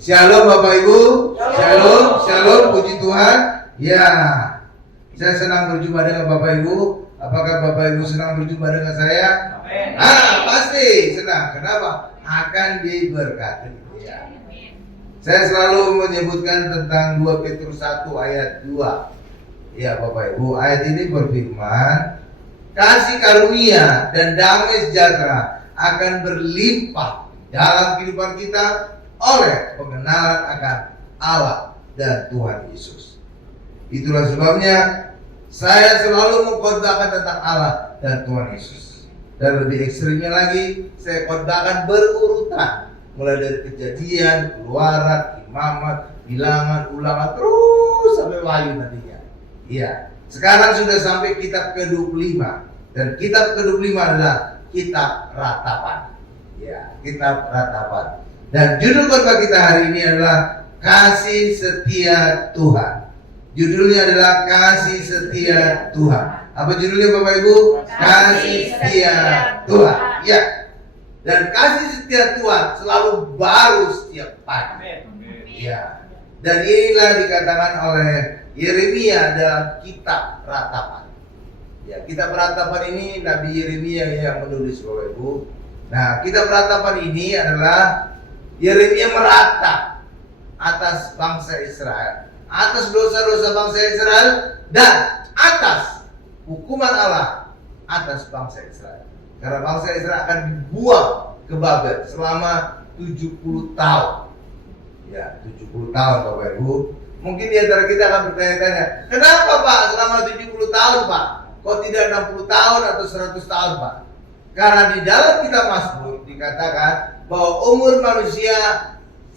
Shalom Bapak Ibu. Shalom, shalom, puji Tuhan. Ya, saya senang berjumpa dengan Bapak Ibu. Apakah Bapak Ibu senang berjumpa dengan saya? Amin. Pasti senang. Kenapa? Akan diberkati. Ya. Saya selalu menyebutkan tentang 2 Petrus 1 ayat 2. Ya Bapak Ibu, ayat ini berfirman, kasih karunia dan damai sejahtera akan berlimpah dalam kehidupan kita oleh pengenalan akan Allah dan Tuhan Yesus. Itulah sebabnya saya selalu mengkhotbahkan tentang Allah dan Tuhan Yesus. Dan lebih ekstrimnya lagi, saya khotbahkan berurutan, mulai dari Kejadian, Keluaran, Imamat, Bilangan, Ulangan, terus sampai Wahyu nantinya. Iya, sekarang sudah sampai kitab ke-25. Dan kitab ke-25 adalah kitab Ratapan. Ya, kitab Ratapan. Dan judul khotbah kita hari ini adalah Kasih Setia Tuhan. Judulnya adalah Kasih Setia Tuhan. Apa judulnya Bapak Ibu? Kasih Setia Tuhan. Ya. Dan kasih setia Tuhan selalu baru setiap pagi. Ya. Dan inilah dikatakan oleh Yeremia dalam kitab Ratapan. Ya, kitab Ratapan ini Nabi Yeremia yang menulis Bapak Ibu. Nah, kitab Ratapan ini adalah Yeremia meratap atas bangsa Israel, atas dosa-dosa bangsa Israel, dan atas hukuman Allah atas bangsa Israel. Karena bangsa Israel akan dibuang ke Babel selama 70 tahun. Ya, 70 tahun Bapak Ibu. Mungkin di antara kita akan bertanya-tanya, kenapa Pak selama 70 tahun Pak? Kok tidak 60 tahun atau 100 tahun Pak? Karena di dalam kitab Mazmur dikatakan bahwa umur manusia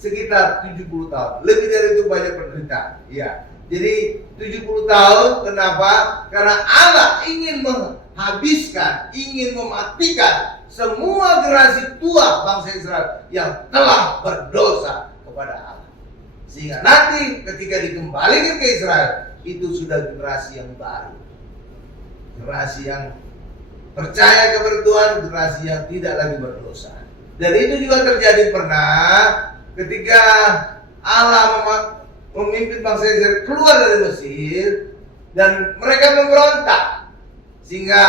sekitar 70 tahun. Lebih dari itu banyak penderitaan. Ya. Jadi 70 tahun kenapa? Karena Allah ingin menghabiskan, ingin mematikan semua generasi tua bangsa Israel yang telah berdosa kepada Allah. Sehingga nanti ketika dikembalikan ke Israel, itu sudah generasi yang baru. Generasi yang percaya kepada Tuhan, generasi yang tidak lagi berdosa. Dan itu juga terjadi pernah ketika Allah memimpin bangsa Israel keluar dari Mesir dan mereka memberontak. Sehingga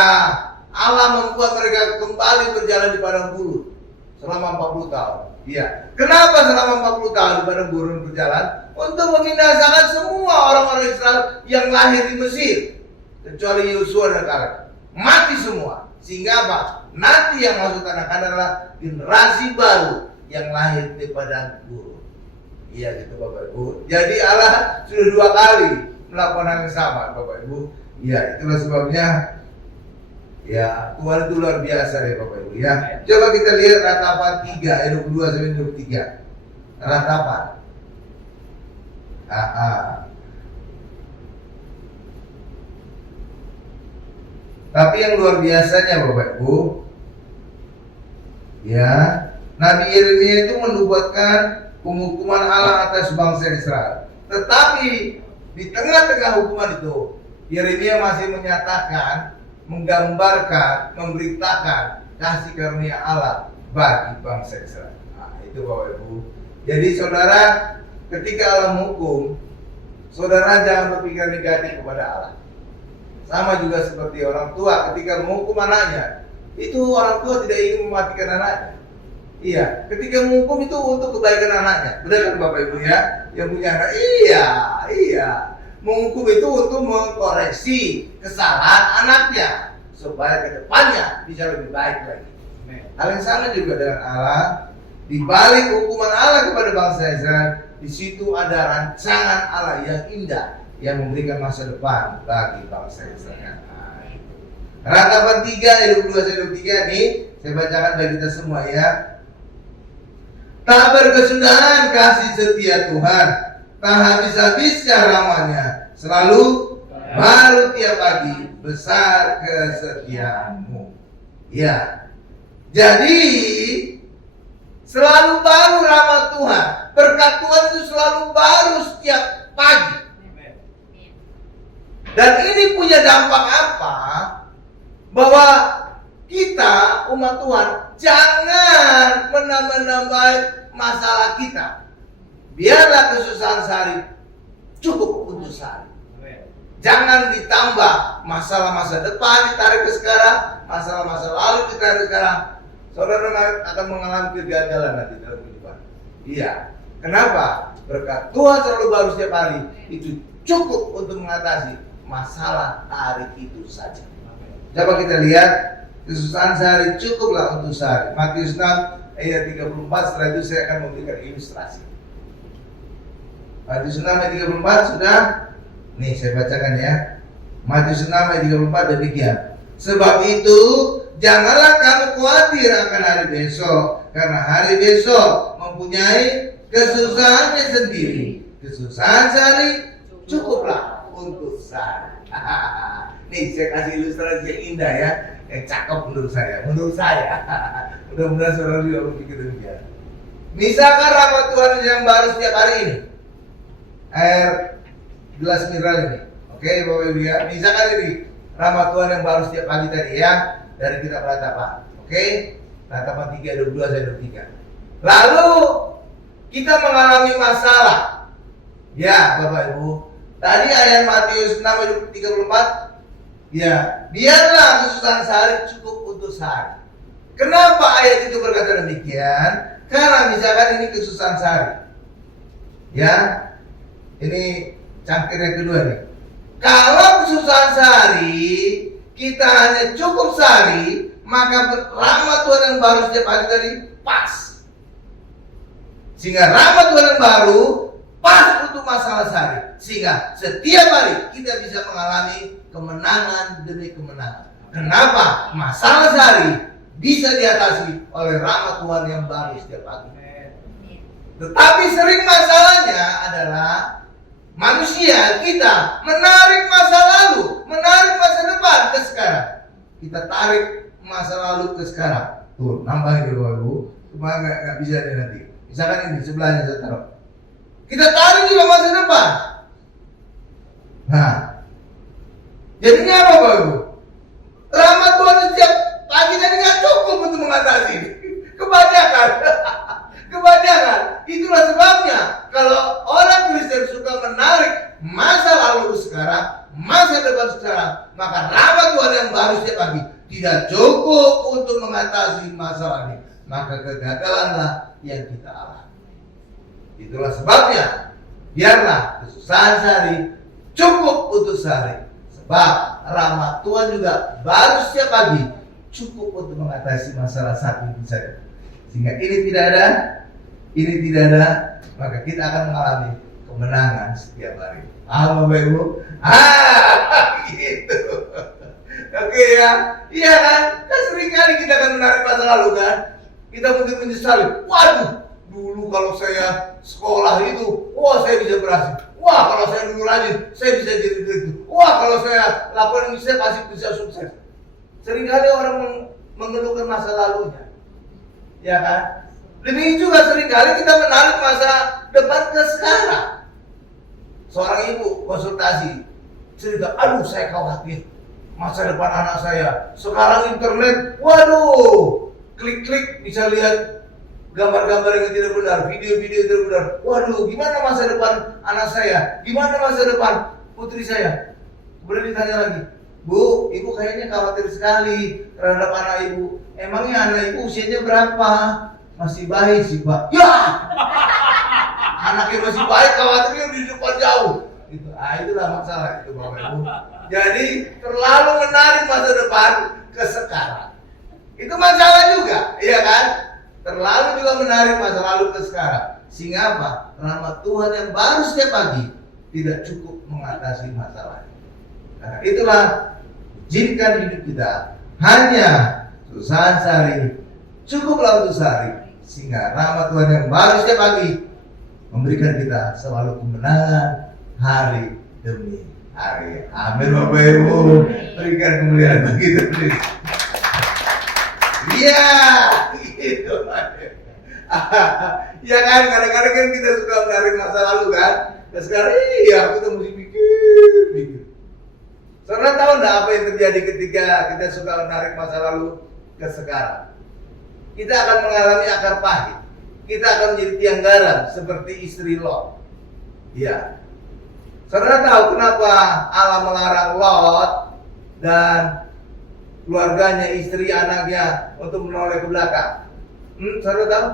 Allah membuat mereka kembali berjalan di padang gurun selama 40 tahun. Iya. Kenapa selama 40 tahun di padang gurun berjalan? Untuk membinasakan semua orang-orang Israel yang lahir di Mesir, kecuali Yosua dan Kaleb. Mati semua. Sehingga apa? Nanti yang masuk tanah Kanaan adalah generasi baru yang lahir di padang gurun. Iya gitu Bapak Ibu. Jadi Allah sudah 2 kali melakukan hal yang sama Bapak Ibu. Iya, itulah sebabnya ya, Tuhan itu luar biasa ya Bapak Ibu ya. Coba kita lihat Ratapan 3 ayat 22 sampai 23. Ratapan. Tapi yang luar biasanya Bapak Ibu, ya, Nabi Yeremia itu menubuatkan penghukuman Allah atas bangsa Israel. Tetapi di tengah-tengah hukuman itu, Yeremia masih menyatakan, menggambarkan, memberitakan kasih karunia Allah bagi bangsa Israel. Nah, itu Bapak Ibu. Jadi saudara, ketika Allah menghukum, saudara jangan berpikir negatif kepada Allah. Sama juga seperti orang tua ketika menghukum anaknya, itu orang tua tidak ingin mematikan anaknya. Iya, ketika menghukum itu untuk kebaikan anaknya. Benar kan Bapak Ibu ya? Yang punya anak, iya. Menghukum itu untuk mengkoreksi kesalahan anaknya supaya kedepannya bisa lebih baik lagi. Hal yang sama juga dengan Allah. Di balik hukuman Allah kepada bangsa Israel, di situ ada rancangan Allah yang indah yang memberikan masa depan bagi bangsa Israel. Ratapan 3 ayat 22-23 nih saya bacakan bagi kita semua ya. Tak berkesudahan kasih setia Tuhan, tak habis-habisnya rahmatnya, selalu baru tiap pagi, besar kesetiaanmu. Ya. Jadi selalu baru rahmat Tuhan, berkat Tuhan itu selalu baru setiap pagi. Dan ini punya dampak apa? Bahwa kita umat Tuhan jangan menambah-nambah masalah kita. biarlah kesusahan sehari cukup untuk sehari. Jangan ditambah masalah masa depan ditarik ke sekarang, masalah masa lalu ditarik ke sekarang. Saudara akan mengalami kegagalan nanti dalam kehidupan. Iya. Kenapa? Berkat Tuhan selalu baru setiap hari itu cukup untuk mengatasi masalah hari itu saja. Coba kita lihat kesusahan sehari cukuplah untuk sehari. Matius 6 ayat 34. Setelah itu saya akan memberikan ilustrasi. Matius 6 ayat 34 sudah. Nih saya bacakan ya. Matius 6 ayat 34 demikian. Sebab itu janganlah kamu khawatir akan hari besok, karena hari besok mempunyai kesusahannya sendiri. Kesusahan sehari cukuplah untuk sehari. Nih saya kasih ilustrasi yang indah ya, yang cakep menurut saya. Mudah-mudahan saudara juga berpikir demikian. Misalkan rahmat Tuhan yang baru setiap hari ini, air gelas mineral ini, oke Bapak Ibu ya. Misalkan ini rahmat Tuhan yang baru setiap pagi tadi ya, dari kitab Ratapan, oke? Ratapan 3 ayat 22 saya 23. Lalu kita mengalami masalah, ya Bapak Ibu. Tadi ayat Matius 6 ayat 34, ya biarlah kesusahan sehari cukup untuk sehari. Kenapa ayat itu berkata demikian? Karena misalkan ini kesusahan sehari, ya ini cangkir yang kedua nih. Kalau kesusahan sehari kita hanya cukup sehari, maka rahmat Tuhan yang baru setiap hari tadi pas. Sehingga rahmat Tuhan yang baru pas untuk masalah sehari. Sehingga setiap hari kita bisa mengalami kemenangan demi kemenangan. Kenapa? Masalah sehari bisa diatasi oleh rahmat Tuhan yang baru setiap pagi. Tetapi sering masalahnya adalah manusia kita menarik masa lalu, menarik masa depan ke sekarang. Kita tarik masa lalu ke sekarang. Tuh, nambahin dulu Bapak Ibu. Cuma nggak bisa deh nanti. Misalkan ini sebelahnya saya taruh. Kita tarik juga masa depan. Nah, jadinya apa Bapak Ibu? Rahmat Tuhan setiap pagi tadi nggak cukup untuk mengatasi ini. Kebanyakan. Kebanyakan. Itulah sebabnya kalau orang Kristen suka menarik masa lalu sekarang, masa depan sekarang, maka rahmat Tuhan yang baru setiap pagi tidak cukup untuk mengatasi masalah ini. Maka kegagalanlah yang kita alami. Itulah sebabnya biarlah kesusahan sehari cukup untuk sehari. Sebab rahmat Tuhan juga baru setiap pagi cukup untuk mengatasi masalah saat ini saja. Sehingga ini tidak ada, maka kita akan mengalami kemenangan setiap hari. Halo Bapak Ibu. Gitu. Oke ya. Iya kan? Kan sering kali kita akan menarik masa lalu kan. Kita mungkin menyesali. Waduh, dulu kalau saya sekolah itu, wah saya bisa berhasil. Wah kalau saya dulu rajin, saya bisa jadi direktur. Wah kalau saya lakukan ini, saya pasti bisa sukses. Seringkali orang mengeluhkan masa lalunya. Ya kan? Demikian juga seringkali kita menarik masa depan ke sekarang. Seorang ibu konsultasi cerita, aduh saya khawatir masa depan anak saya. Sekarang internet, waduh, klik-klik bisa lihat gambar-gambar yang tidak benar, video-video yang tidak benar. Waduh, gimana masa depan anak saya? Gimana masa depan putri saya? Kemudian ditanya lagi, Bu, ibu kayaknya khawatir sekali terhadap anak ibu. Emangnya anak ibu usianya berapa? Masih bayi sih Pak. Ya, anaknya masih bayi, khawatirnya di depan jauh. Itu, itulah masalah itu Bapak Ibu. Jadi terlalu menarik masa depan ke sekarang. Itu masalah juga, iya kan? Terlalu juga menarik masa lalu ke sekarang. Sehingga apa? Rahmat Tuhan yang baru setiap pagi tidak cukup mengatasi masalah. Nah, itulah izinkan hidup kita hanya kesusahan sehari, cukuplah untuk sehari. Sehingga rahmat Tuhan yang baru setiap pagi memberikan kita selalu kemenangan hari demi hari. Amin Bapak Ibu. Berikan kemuliaan bagi kita. Iya, gitu. Ya kan, kadang-kadang kan kita suka menarik masa lalu kan. Dan sekarang iya kita mesti pikir. Saudara tahu enggak apa yang terjadi ketika kita suka menarik masa lalu ke sekarang? Kita akan mengalami akar pahit. kita akan menjadi tiang garam seperti istri Lot. Ya. Saudara tahu kenapa Allah melarang Lot dan keluarganya, istri, anaknya untuk menoleh ke belakang? Saudara tahu?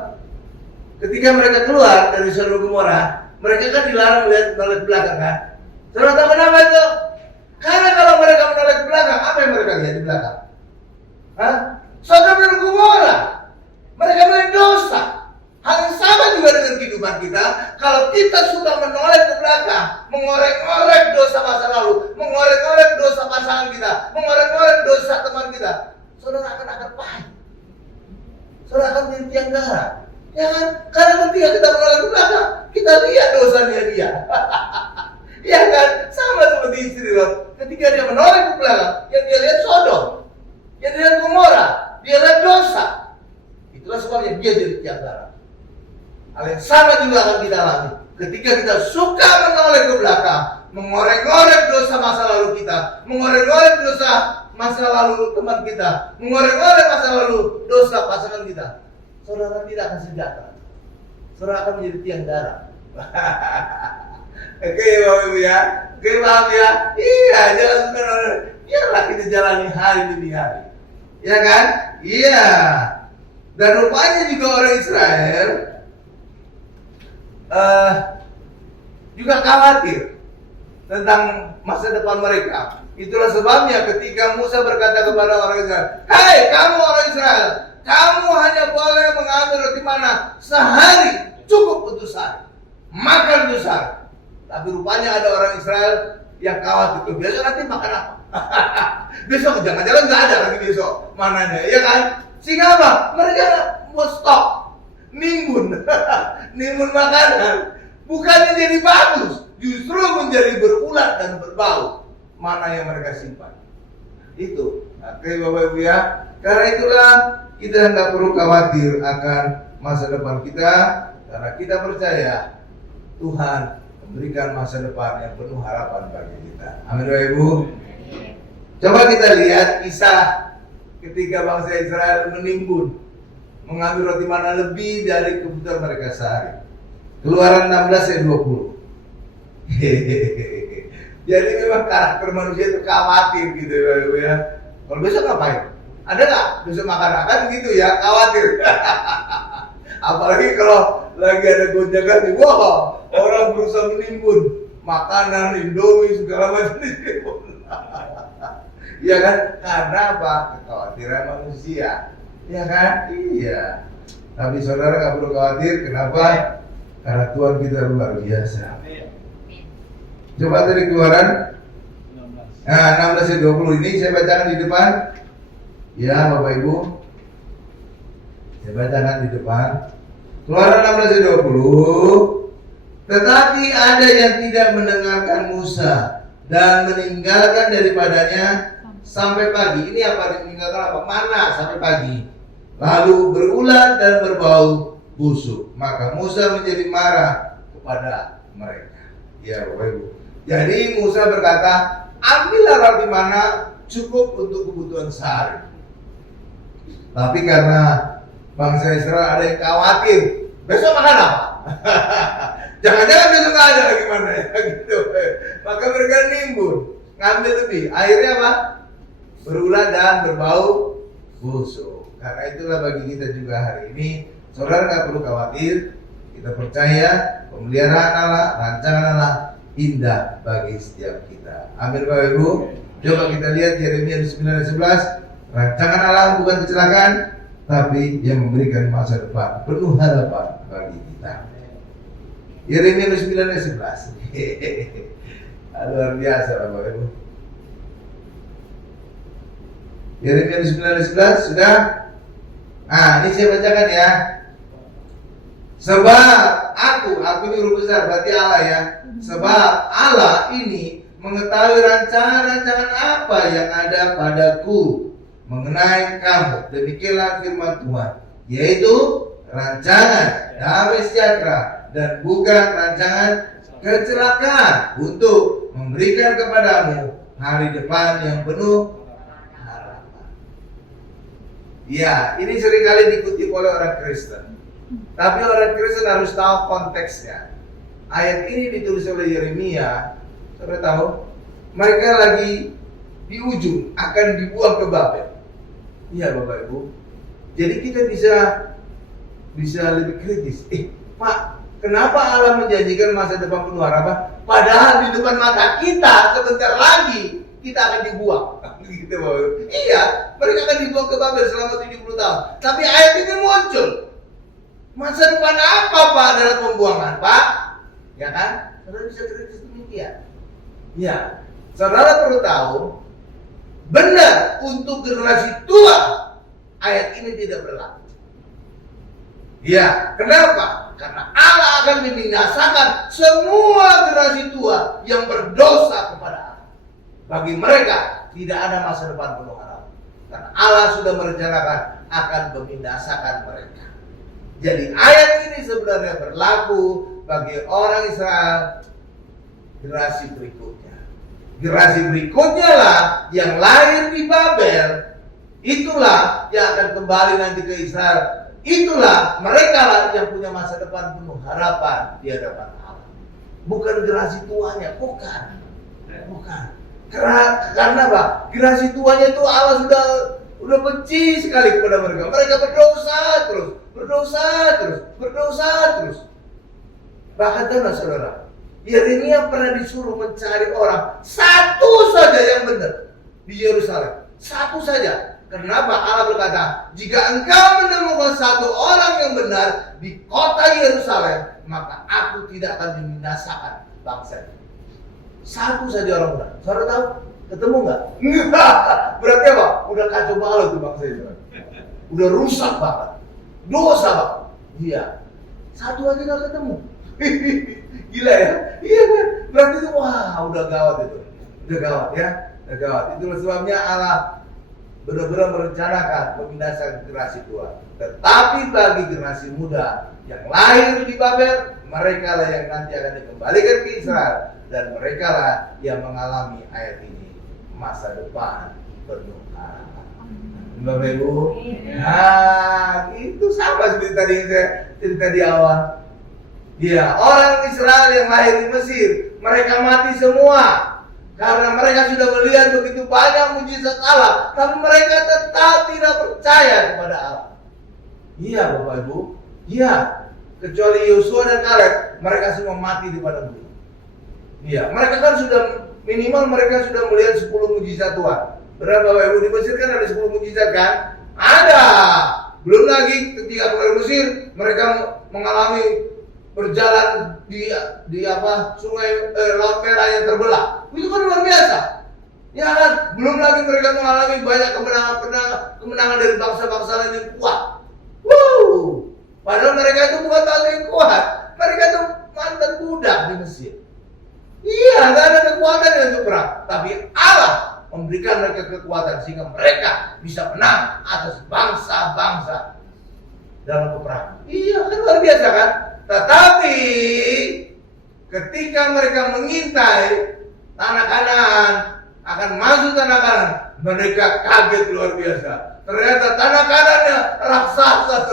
Ketika mereka keluar dari Sodom Gomora, mereka kan dilarang menoleh ke belakang kan? Saudara tahu kenapa itu? Karena kalau mereka menoleh ke belakang, apa yang mereka lihat di belakang? Sodom dan Gomora. Mereka berdosa. Hal yang sama juga dengan kehidupan kita. Kalau kita suka menoleh ke belakang, mengorek-ngorek dosa masa lalu, mengorek-ngorek dosa pasangan kita, mengorek-ngorek dosa teman kita, saudara akan pahit. Saudara akan menjadi tiang garam. Ya kan? Karena ketika kita menoleh ke belakang, kita lihat dosanya dia. Ya kan? Sama seperti istri Lot. Ketika dia menoleh ke belakang, yang dia lihat Sodom, yang dia lihat Gomora, dia lihat dosa. Itulah sebabnya dia jadi tiang garam. Hal yang sama juga akan kita alami. Ketika kita suka menoleh ke belakang, mengorek-ngorek dosa masa lalu kita, mengorek-ngorek dosa masa lalu teman kita, mengorek-ngorek masa lalu dosa pasangan kita, saudara tidak akan sejahtera. Saudara akan menjadi tiang garam. Oke Bapak Ibu ya, oke paham ya? Iya, jangan suka menoleh. Biarlah kita jalani hari demi hari. Ya kan? Iya. Dan rupanya juga orang Israel juga khawatir tentang masa depan mereka. Itulah sebabnya ketika Musa berkata kepada orang Israel, "Hai kamu orang Israel, kamu hanya boleh mengambil roti mana sehari, cukup untuk sehari, makan untuk sehari." Tapi rupanya ada orang Israel yang khawatir, besok nanti makan apa? Besok jangan-jangan nggak ada lagi besok mananya, ya kan? Sehingga apa? Mereka mau stok, nimbun, nimbun makanan. Bukannya jadi bagus, justru menjadi berulat dan berbau mana yang mereka simpan. Itu, oke Bapak Ibu ya. Karena itulah kita nggak perlu khawatir akan masa depan kita, karena kita percaya Tuhan memberikan masa depan yang penuh harapan bagi kita. Amin Bapak Ibu. Coba kita lihat kisah ketika bangsa Israel menimbun, mengambil roti mana lebih dari kebutuhan mereka sehari. Keluaran 16 ayat 20. Jadi memang karakter manusia itu khawatir gitu ya. Kalau besok ngapain? Ada nggak besok makan gitu ya, khawatir. Apalagi kalau lagi ada gonjakan di bawah, orang berusaha menimbun makanan, Indomie segala macam ditimbun. Ya kan? Karena apa? Kekhawatiran manusia. Ya kan? Iya. Tapi saudara nggak perlu khawatir. Kenapa? Karena Tuhan kita luar biasa. Coba dari Keluaran 16 ayat 20 ini saya bacakan di depan. Ya Bapak Ibu, saya bacakan di depan. Keluaran 16 ayat 20. Tetapi ada yang tidak mendengarkan Musa dan meninggalkan daripadanya sampai pagi. Ini apa meninggalkan apa? Mana sampai pagi. Lalu berulat dan berbau busuk. Maka Musa menjadi marah kepada mereka. Ya Bapak Ibu. Jadi Musa berkata, ambillah roti mana cukup untuk kebutuhan sehari. Tapi karena bangsa Israel ada yang khawatir, besok makan apa? Jangan-jangan besok nggak ada lagi mana ya gitu. Maka mereka nimbun, ngambil lebih. Akhirnya apa? Berulat dan berbau busuk. Karena itulah bagi kita juga hari ini, saudara nggak perlu khawatir. Kita percaya pemeliharaan Allah, rancangan Allah indah bagi setiap kita. Amin Bapak Ibu. Coba kita lihat Yeremia 9:11. Rancangan Allah bukan kecelakaan, tapi yang memberikan masa depan penuh harapan bagi kita. Yeremia 9:11. Luar biasa Bapak Ibu. Yeremia 9:11 sudah. Nah, ini saya bacakan ya. Sebab aku ini huruf besar berarti Allah ya. Sebab Allah ini mengetahui rancangan-rancangan apa yang ada padaku mengenai kamu. Demikianlah firman Tuhan, yaitu rancangan damai sejahtera dan bukan rancangan kecelakaan, untuk memberikan kepadamu hari depan yang penuh harapan. Ya, ini seringkali dikutip oleh orang Kristen. Tapi orang Kristen harus tahu konteksnya. Ayat ini ditulis oleh Yeremia. Saudara tahu, mereka lagi di ujung akan dibuang ke Babel. Iya Bapak Ibu. Jadi kita bisa lebih kritis. Pak, kenapa Allah menjanjikan masa depan penuh harapan? Padahal di depan mata kita sebentar lagi kita akan dibuang. Gitu Bapak Ibu. Iya, mereka akan dibuang ke Babel selama 70 tahun. Tapi ayat ini muncul. Masa depan apa Pak dalam pembuangan Pak? Ya kan? Saudara bisa kritis demikian. Ya, saudara perlu tahu, benar untuk generasi tua ayat ini tidak berlaku. Ya, kenapa? Karena Allah akan membinasakan semua generasi tua yang berdosa kepada Allah. Bagi mereka tidak ada masa depan penuh harapan. Karena Allah sudah merencanakan akan membinasakan mereka. Jadi ayat ini sebenarnya berlaku bagi orang Israel generasi berikutnya. Generasi berikutnya lah yang lahir di Babel, itulah yang akan kembali nanti ke Israel. Itulah mereka lah yang punya masa depan penuh harapan di hadapan Allah. Bukan generasi tuanya, bukan. Karena apa? Generasi tuanya itu Allah sudah benci sekali kepada mereka. Mereka berdosa terus. Bahkan tahu saudara, Yeremia pernah disuruh mencari orang satu saja yang benar di Yerusalem. Satu saja. Kenapa Allah berkata, jika engkau menemukan satu orang yang benar di kota Yerusalem, maka aku tidak akan membinasakan bangsa ini. Satu saja orang benar. Saudara tahu? Ketemu nggak? Enggak. Berarti apa? Udah kacau balau tuh bangsa itu. Udah rusak banget. Dosa banget. Iya. Satu aja nggak ketemu. Gila ya? Iya kan? Berarti itu wah udah gawat itu. Udah gawat ya. Udah gawat. Itulah sebabnya Allah benar-benar merencanakan membinasakan generasi tua. Tetapi bagi generasi muda yang lahir di Babel, mereka lah yang nanti akan dikembalikan ke Israel. Dan mereka lah yang mengalami ayat ini, masa depan penuh harapan. Bapak Ibu, nah itu sama seperti tadi yang saya cerita di awal. Ya, orang Israel yang lahir di Mesir, mereka mati semua karena mereka sudah melihat begitu banyak mujizat Allah, tapi mereka tetap tidak percaya kepada Allah. Iya Bapak Ibu, iya, kecuali Yosua dan Kaleb, mereka semua mati di padang gurun. Iya, mereka kan sudah minimal mereka sudah melihat 10 mujizat Tuhan. Benar Bapak Ibu, di Mesir kan ada 10 mujizat kan? Ada. Belum lagi ketika keluar Mesir, mereka mengalami berjalan di sungai Laut Merah yang terbelah. Itu kan luar biasa. Ya kan? Belum lagi mereka mengalami banyak kemenangan dari bangsa-bangsa lain yang kuat. Padahal mereka itu bukan bangsa yang kuat. Mereka itu mantan budak di Mesir. Iya, nggak ada kekuatan untuk perang. Tapi Allah memberikan mereka kekuatan sehingga mereka bisa menang atas bangsa-bangsa dalam peperangan. Iya, kan luar biasa kan? Tetapi ketika mereka mengintai tanah Kanaan, akan masuk tanah Kanaan, mereka kaget luar biasa. Ternyata tanah Kanaannya raksasa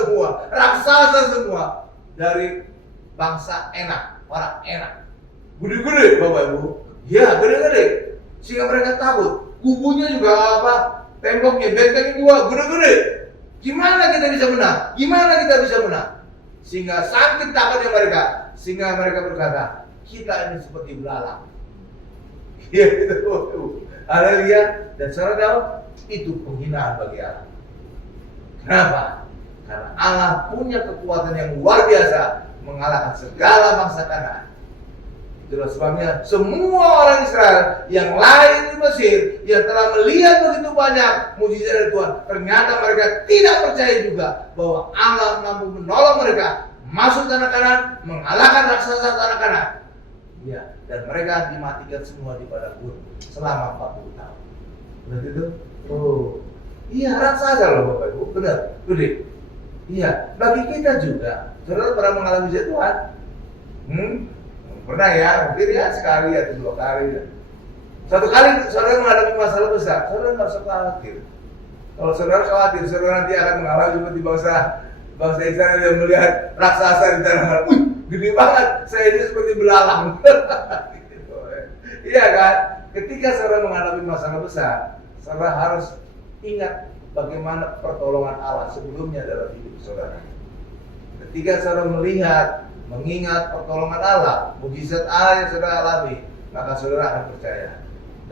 semua dari bangsa enak, orang enak. Gede-gede Bapak Ibu. Ya, gede-gede. Sehingga mereka takut. Kubunya juga temboknya, bentengnya juga gede-gede. Gimana kita bisa menang? Sehingga sakit takutnya mereka. Sehingga mereka berkata, kita ini seperti belalang. Ya, itu. Haleluya. Dan saudara tahu, itu penghinaan bagi Allah. Kenapa? Karena Allah punya kekuatan yang luar biasa mengalahkan segala bangsa Kanaan. Itulah sebabnya semua orang Israel yang lahir di Mesir, yang telah melihat begitu banyak mujizat dari Tuhan, ternyata mereka tidak percaya juga bahwa Allah mampu menolong mereka masuk tanah Kanaan, mengalahkan raksasa tanah Kanaan. Ya, dan mereka dimatikan semua di padang gurun selama 40 tahun. Benar itu? Iya, raksasa loh Bapak Ibu, benar, gede. Iya, bagi kita juga. Saudara pernah mengalami mujizat Tuhan? Pernah ya, mungkin ya sekali atau 2 kali. Satu kali saudara menghadapi masalah besar, saudara nggak usah khawatir. Kalau saudara khawatir, saudara nanti akan mengalami seperti bangsa bangsa Israel yang melihat raksasa di tanah, gede banget, saya ini seperti belalang. Gitu. Iya kan? Ketika saudara menghadapi masalah besar, saudara harus ingat bagaimana pertolongan Allah sebelumnya dalam hidup saudara. Ketika saudara melihat, mengingat pertolongan Allah, mukjizat Allah yang saudara alami, maka saudara akan percaya.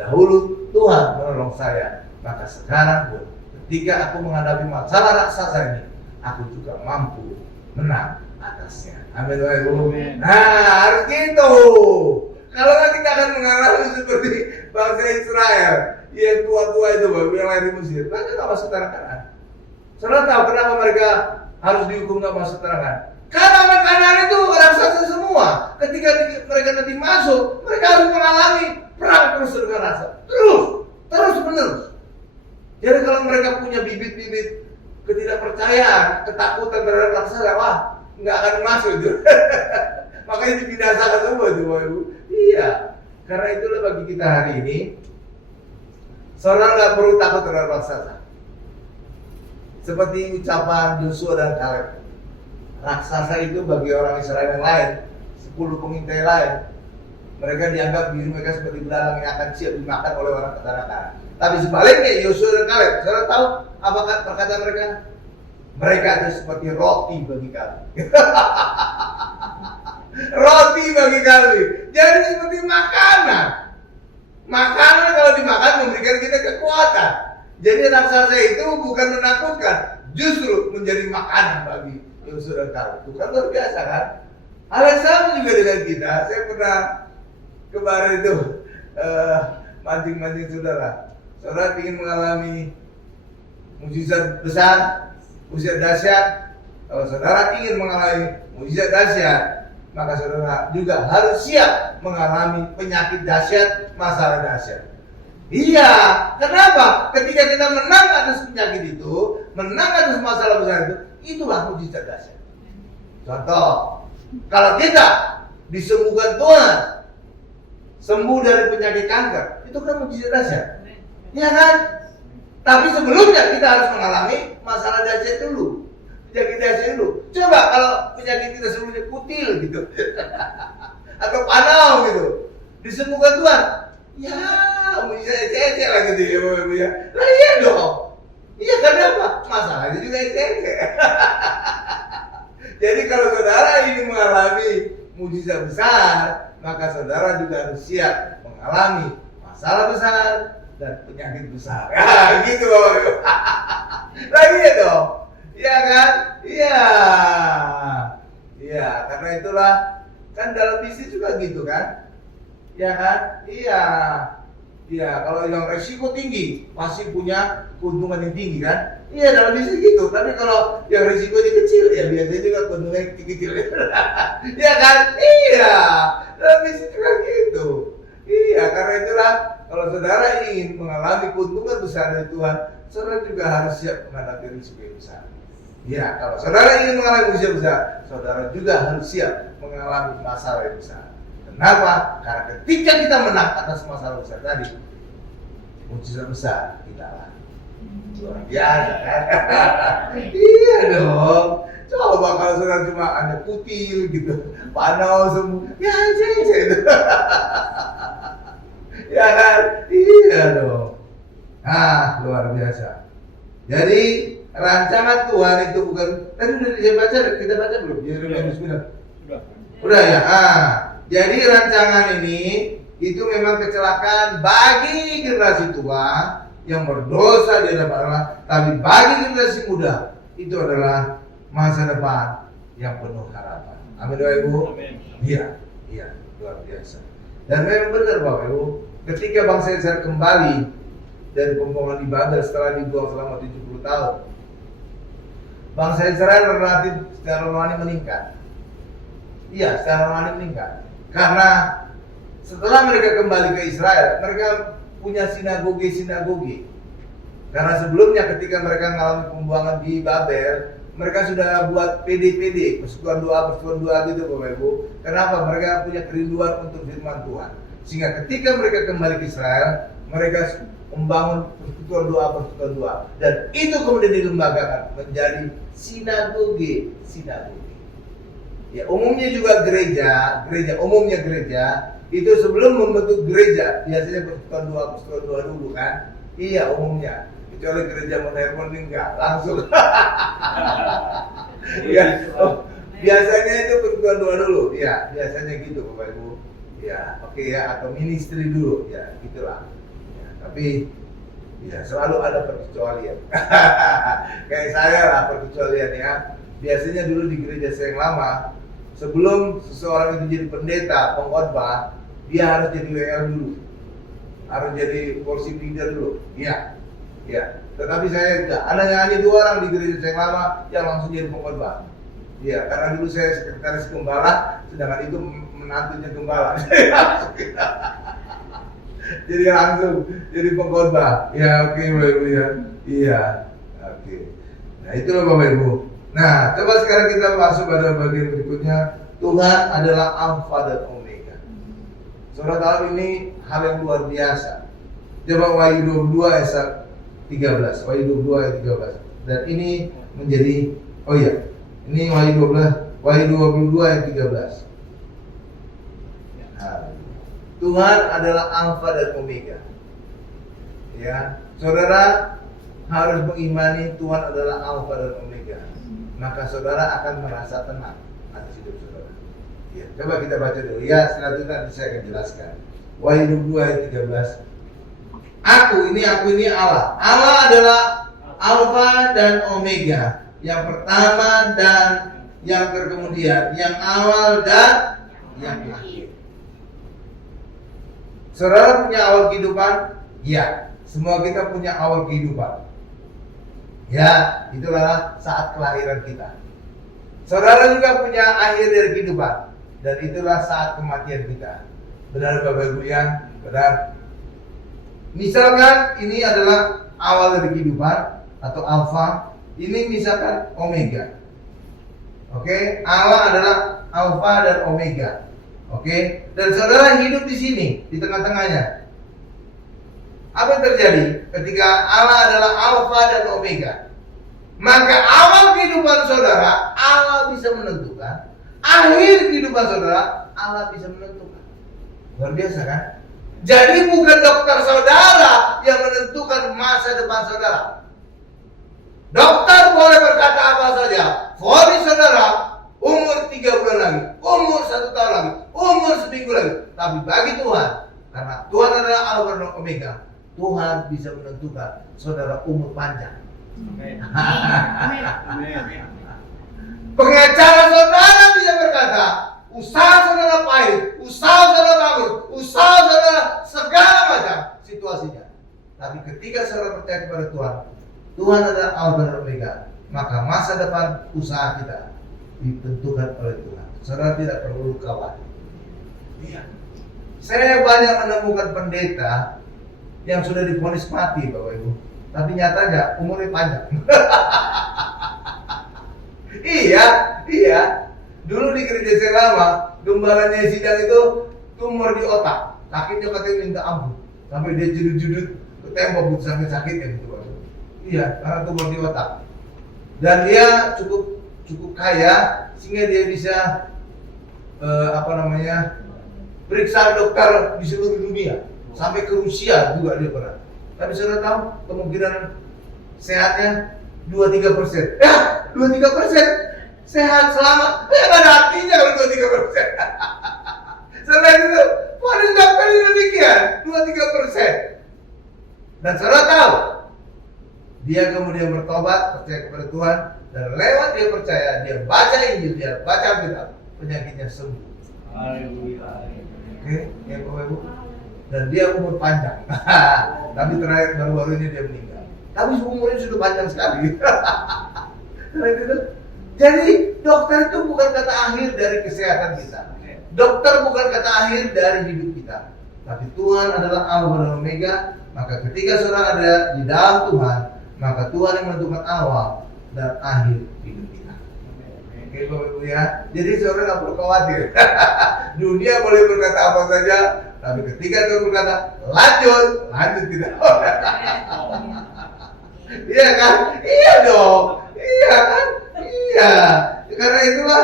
Dahulu Tuhan menolong saya, maka sekarang pun ketika aku menghadapi masalah raksasa ini, aku juga mampu menang atasnya. Amin. Nah, harus gitu. Kalau kita akan mengalami seperti bangsa Israel yang tua-tua itu, yang lahir di Mesir, mereka nggak masuk tanah Kanaan. Saudara tahu kenapa mereka harus dihukum nggak masuk tanah Kanaan? Karena orang Kanaan itu raksasa semua. Ketika mereka nanti masuk, mereka harus mengalami perang terus dengan raksasa, terus menerus. Jadi kalau mereka punya bibit-bibit ketidakpercayaan, ketakutan terhadap raksasa, wah nggak akan masuk itu. Makanya dibinasakan semua itu, Bapak Ibu. Iya, karena itulah bagi kita hari ini, saudara nggak perlu takut terhadap raksasa. Seperti ucapan Yosua dan Kaleb, raksasa itu bagi orang Israel yang lain, 10 pengintai lain, mereka dianggap diri mereka seperti belalang yang akan siap dimakan oleh orang ketanah. Tapi sebaliknya Yosua dan Kaleb, saudara tahu apa perkataan mereka? Mereka itu seperti roti bagi kami. Roti bagi kami. Jadi seperti makanan. Makanan kalau dimakan memberikan kita kekuatan. Jadi raksasa itu bukan menakutkan, justru menjadi makanan bagi Yosua dan Kaleb. Itu kan luar biasa kan? Hal yang sama juga dengan kita. Saya pernah kemarin itu mancing-mancing saudara. Saudara ingin mengalami mukjizat besar, mukjizat dahsyat. Kalau saudara ingin mengalami mukjizat dahsyat, maka saudara juga harus siap mengalami penyakit dahsyat, masalah dahsyat. Iya, kenapa? Ketika kita menang atas penyakit itu, menang atas masalah besar itu, itulah mukjizat dahsyat. Contoh, kalau kita disembuhkan Tuhan, sembuh dari penyakit kanker, itu kan mukjizat dahsyat. Iya kan? Tapi sebelumnya kita harus mengalami masalah dahsyat dulu. Penyakit dahsyat dulu. Coba kalau penyakit kita sebelumnya kutil gitu. Atau panau gitu. Disembuhkan Tuhan. Ya, mukjizat ece-ece lah gitu ya Bapak Ibu ya. Lah iya dong. Iya kenapa? Masalahnya juga ece-ece. Jadi kalau saudara ini mengalami mukjizat besar, maka saudara juga harus siap mengalami masalah besar dan penyakit besar. Ya, gitu Bapak Ibu. Lagi ya dong. Iya kan? Iya. Iya, karena itulah kan dalam bisnis juga gitu kan? Iya kan? Iya. Iya, kalau yang resiko tinggi pasti punya keuntungan yang tinggi kan? Iya, dalam bisnis gitu. Tapi kalau yang risikonya kecil, ya biasanya juga keuntungannya kecil. Iya kan? Iya. Dalam bisnis juga gitu. Iya, karena itulah kalau saudara ingin mengalami keuntungan besar dari Tuhan, saudara juga harus siap menghadapi risiko yang besar. Ya, kalau saudara ingin mengalami mukjizat besar, saudara juga harus siap mengalami masalah yang besar. Kenapa? Karena ketika kita menang atas masalah besar tadi, mukjizat besar kita alami. Luar biasa kan? Iya dong. Coba kalau saudara cuma ada kutil gitu, panau semua, ya aja itu. Ya kan? Iya dong. Nah, luar biasa. Jadi rancangan Tuhan itu bukan. Tadi kita baca belum? Yeremia 9. Udah ya. Jadi rancangan ini itu memang kecelakaan bagi generasi tua yang berdosa di hadapan Allah, tapi bagi generasi muda itu adalah masa depan yang penuh harapan. Amin Bapak Ibu. Iya, luar biasa. Dan memang benar Bapak Ibu, ketika bangsa Israel kembali dari pembuangan di Babel setelah dibuang selama 70 tahun, bangsa Israel relatif secara rohani meningkat. Iya, secara rohani meningkat. Karena setelah mereka kembali ke Israel, mereka punya sinagogi. Karena sebelumnya ketika mereka mengalami pembuangan di Babel, mereka sudah buat PD, persekutuan doa gitu Bapak Ibu. Kenapa? Mereka punya kerinduan untuk firman Tuhan. Sehingga ketika mereka kembali ke Israel, Mereka membangun persekutuan doa, dan itu kemudian dilembagakan menjadi sinagoge. Ya, umumnya juga gereja itu sebelum membentuk gereja biasanya persekutuan doa dulu kan? Iya, umumnya. Kecuali gereja modern enggak langsung. Ya, biasanya itu persekutuan doa dulu. Ya, biasanya gitu Bapak Ibu. Ya, oke ya, atau ministry dulu, ya, gitulah. Ya, tapi ya selalu ada perkecualian. Kayak saya lah perkecualian ya. Biasanya dulu di gereja saya yang lama, sebelum seseorang itu jadi pendeta, pengkhotbah, dia harus jadi WL dulu, harus jadi worship leader dulu. Iya, ya. Tetapi saya enggak. Hanya 2 orang di gereja saya yang lama yang langsung jadi pengkhotbah. Iya, karena dulu saya sekretaris gembala, sedangkan itu menantunya gembala. Jadi langsung jadi pengkhotbah. Ya, oke, Bapak Ibu ya. Iya, oke. Nah, itulah Bapak Ibu. Nah, coba sekarang kita masuk pada bagian berikutnya. Tuhan adalah Alfa dan Omega. Saudara tahu ini hal yang luar biasa. Coba Wahyu 22 ayat 13. Wahyu 22 ayat 13. Dan ini menjadi, oh iya, ini Wahyu 22 ayat 13. Nah, Tuhan adalah Alfa dan Omega. Ya, saudara harus mengimani Tuhan adalah Alfa dan Omega. Maka saudara akan merasa tenang atas hidup saudara. Ya, coba kita baca dulu ya, selanjutnya nanti saya akan jelaskan. Wahyu 22 ayat 13. Aku ini Allah. Allah adalah Alfa dan Omega, yang pertama dan yang terkemudian, yang awal dan yang akhir. Saudara punya awal kehidupan? Ya, semua kita punya awal kehidupan. Ya, itulah saat kelahiran kita. Saudara juga punya akhir dari kehidupan, dan itulah saat kematian kita. Benar Bapak Ibu ya? Benar. Misalkan ini adalah awal dari kehidupan atau alfa, ini misalkan omega. Oke, Allah adalah alfa dan omega. Oke, dan saudara hidup di sini, di tengah-tengahnya. Apa yang terjadi ketika Allah adalah alfa dan omega? Maka awal kehidupan saudara Allah bisa menentukan, akhir kehidupan saudara Allah bisa menentukan. Luar biasa kan? Jadi bukan dokter saudara yang menentukan masa depan saudara. Dokter boleh berkata apa saja, vonis saudara umur 3 bulan lagi, umur 1 tahun lagi, umur seminggu lagi. Tapi bagi Tuhan, karena Tuhan adalah Alfa dan Omega, Tuhan bisa menentukan saudara umur panjang. Amin. Pengacara saudara bisa berkata, usaha saudara pahit, usaha saudara bangkrut, usaha saudara segala macam situasinya. Tapi ketika saudara percaya kepada Tuhan, Tuhan adalah Alfa dan Omega, maka masa depan usaha kita ditentukan oleh Tuhan. Saudara tidak perlu khawatir. Iya. Saya banyak menemukan pendeta yang sudah divonis mati, Bapak Ibu, tapi nyatanya umurnya panjang. Iya. Dulu di gereja saya lama, gembalanya sidang itu tumor di otak, sakitnya katanya minta ampun, sampai dia judut-judut ke tembok sampai sakitnya gitu, Bapak Ibu. Iya, karena tumor di otak. Dan dia cukup kaya sehingga dia bisa periksa dokter di seluruh dunia, sampai ke Rusia juga dia pernah. Tapi saudara tahu kemungkinan sehatnya 2-3%. Ya, 2-3%. Sehat selamat. Ya nggak ada artinya kalau 2-3%. Saudara itu, pada dokter demikian, 2-3%. Dan saudara tahu, dia kemudian bertobat, percaya kepada Tuhan, dan lewat dia percaya, dia baca Injil, dia baca Alkitab, penyakitnya sembuh. Oke, ya Bapak Ibu. Dan dia umur panjang. Tapi terakhir baru-baru ini dia meninggal. Tapi umurnya sudah panjang sekali. Jadi dokter itu bukan kata akhir dari kesehatan kita. Dokter bukan kata akhir dari hidup kita. Tapi Tuhan adalah Alfa dan Omega. Maka ketika saudara ada di dalam Tuhan, maka Tuhan yang menentukan awal dan akhir hidup kita. Oke Bapak Ibu ya. Jadi saudara nggak perlu khawatir. Dunia boleh berkata apa saja, Tapi ketika Tuhan berkata, lanjut tidak. Iya kan? Iya dong. Iya kan? Iya. Karena itulah,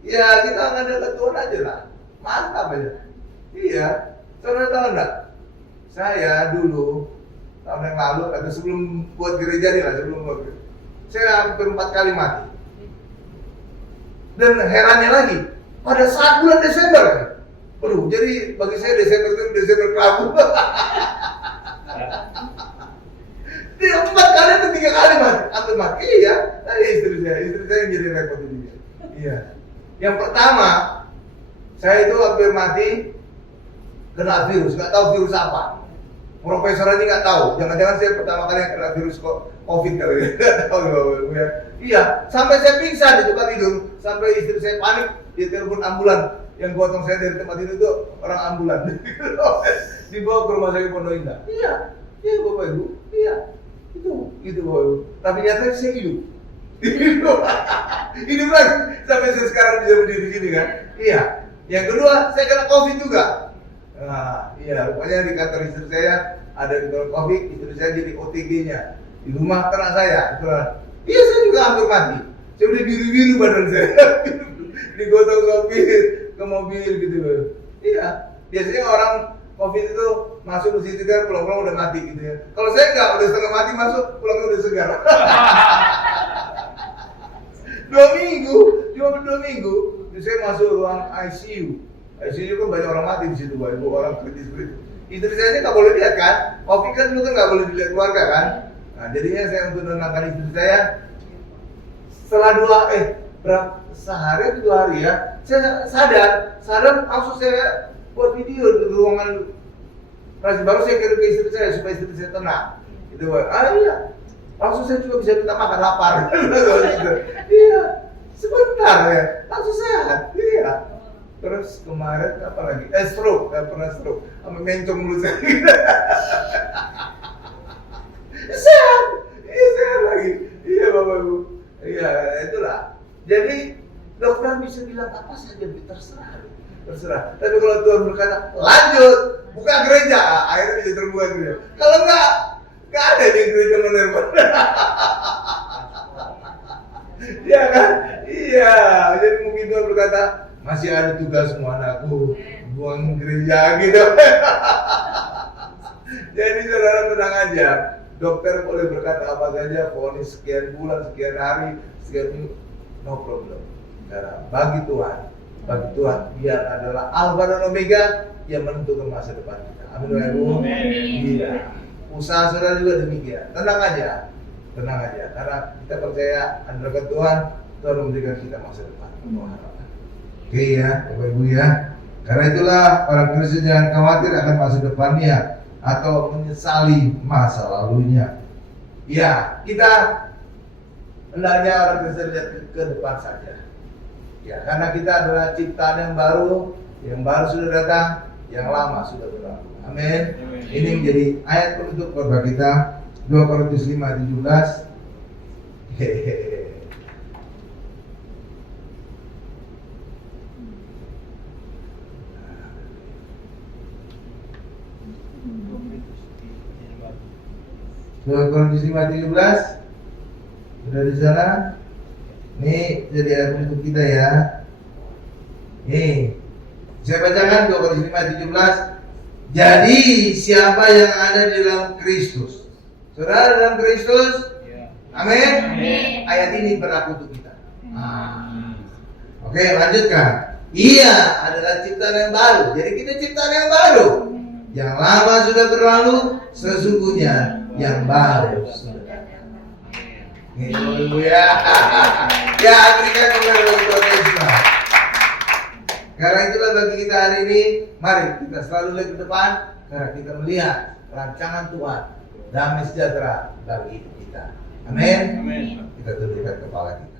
ya kita akan ada Tuhan aja lah. Mantap aja. Iya. Saudara tahu enggak? Saya dulu tahun yang lalu atau sebelum buat gereja nih lah, sebelum buat gereja, saya hampir 4 kali mati. Dan herannya lagi, pada saat bulan Desember, waduh, jadi bagi saya Desember itu Desember kelabu. Dia 4 kali atau 3 kali mati, hampir mati. Iya, tadi istri saya yang jadi repot ini. Iya. Yang pertama, saya itu hampir mati kena virus, nggak tahu virus apa. Profesor aja nggak tahu. Jangan-jangan saya pertama kali yang kena virus COVID kali ya. Nggak tahu ya. Iya, sampai saya pingsan di tempat tidur, sampai istri saya panik, dia telepon ambulan. Yang gotong saya dari tempat tidur itu orang ambulan. Dibawa ke rumah sakit Pondok Indah. Iya, Bapak Ibu. Iya, itu Bapak Ibu. Tapi nyatanya saya hidup. Hidup lagi sampai saya sekarang bisa berdiri di sini kan. Iya. Yang kedua, saya kena COVID juga. Nah, iya, rupanya di kantor istri saya ada di COVID, istri saya jadi OTG-nya di rumah kena saya. Iya, saya juga hampir mati. Saya udah biru-biru badan saya, digotong ke mobil gitu. Iya, biasanya orang COVID itu masuk ke situ kan pulang-pulang udah mati gitu ya. Kalau saya enggak, udah setengah mati masuk, pulangnya udah segar. 2 minggu, cuma 2 minggu, saya masuk ruang ICU. ICU kan banyak orang mati di situ, Ibu, orang kritis. Istri saya ini nggak boleh lihat kan, COVID kan dulu kan nggak boleh dilihat keluarga kan. Nah jadinya saya untuk menenangkan istri saya, setelah sehari atau 2 hari ya, saya sadar langsung saya buat video di ruangan baru saya kirim ke istri saya supaya istri saya tenang. Gitu, iya, langsung saya juga bisa minta makan lapar. Iya, sebentar ya, langsung sehat. Iya. Terus kemarin apa lagi? Stroke, pernah stroke, sama mencong mulut saya. Sehat lagi. Iya Bapak Ibu. Iya, itulah. Jadi dokter bisa bilang apa saja, terserah. Tapi kalau Tuhan berkata lanjut, buka gereja, akhirnya bisa terbuka gereja. Kalau enggak ada di gereja menerima. Iya kan? Iya. Jadi mungkin Tuhan berkata, masih ada tugas semua anakku, buang gereja gitu. Jadi saudara tenang aja, dokter boleh berkata apa saja, vonis sekian bulan, sekian hari, sekian minggu, no problem. Karena bagi Tuhan dia adalah Alfa dan Omega yang menentukan masa depan kita. Amin ya Bu. Iya. Usaha saudara juga demikian. Tenang aja, karena kita percaya andalkan Tuhan memberikan kita masa depan. Oke ya, Bapak Ibu ya. Karena itulah orang Kristen jangan khawatir akan masa depannya atau menyesali masa lalunya. Ya, kita hendaknya orang Kristen lihat ke depan saja. Ya, karena kita adalah ciptaan yang baru sudah datang, yang lama sudah berlalu. Amin. Ini menjadi ayat penutup khotbah kita, 2 Korintus 5:17. Hehehe. Korintus 5:17 sudah di sana. Nih jadi ayat penutup kita ya. Nih saya bacakan 2 Korintus 5:17. Jadi siapa yang ada di dalam Kristus, saudara dalam Kristus, amin. Ayat ini berlaku untuk kita. Oke, lanjutkan. Ia adalah ciptaan yang baru. Jadi kita ciptaan yang baru. Yang lama sudah berlalu, sesungguhnya yang baru sudah datang. Ya. Ya, berikan kepada Tuhan. Karena itulah bagi kita hari ini, mari kita selalu lihat ke depan, karena kita melihat rancangan Tuhan, damai sejahtera bagi kita. Amin. Kita tundukkan kepala kita.